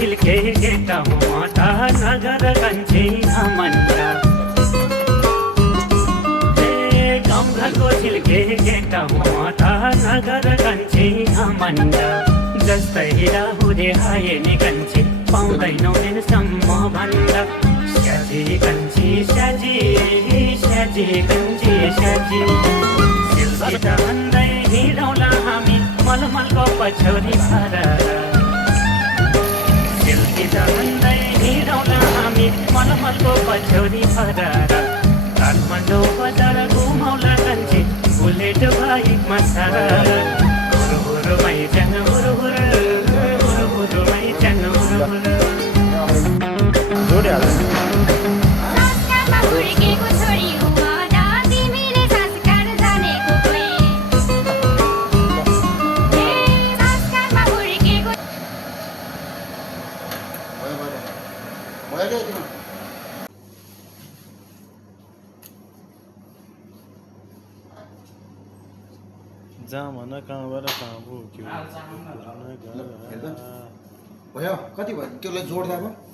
झिल्के केटा माता नगर कन्छे घमण्ड गाउँघरको झिल्के केटा माता नगर कन्छे घमण्ड जस्तै हुँदै आए नि कन्छे पाउँदैनौ दिनसम्म भण्ड स्याजी कन्छे स्याजी स्याजी कन्छे स्याजी सिलसित भन्दै हिँडौँला हामी मलमलको पछौरी भएर सिलसित भन्दै हिँडौँला हामी मलमलको पछौरी भएर काठमाडौँ बजार घुमौला कन्छे बुलेट बाइकमा सार हुरुहुरुमै जान हुरुहुरु हुरुहुरुमै जान हुरुहुरु संस्कारमा हुर्केको छोरी हो म तिमीले संस्कार जानेको कोही संस्कारमा हुर्केको जहाँ भन कहाँबाट कहाँ पुग्यो भयो कति भयो त्यसलाई जोड्दा भयो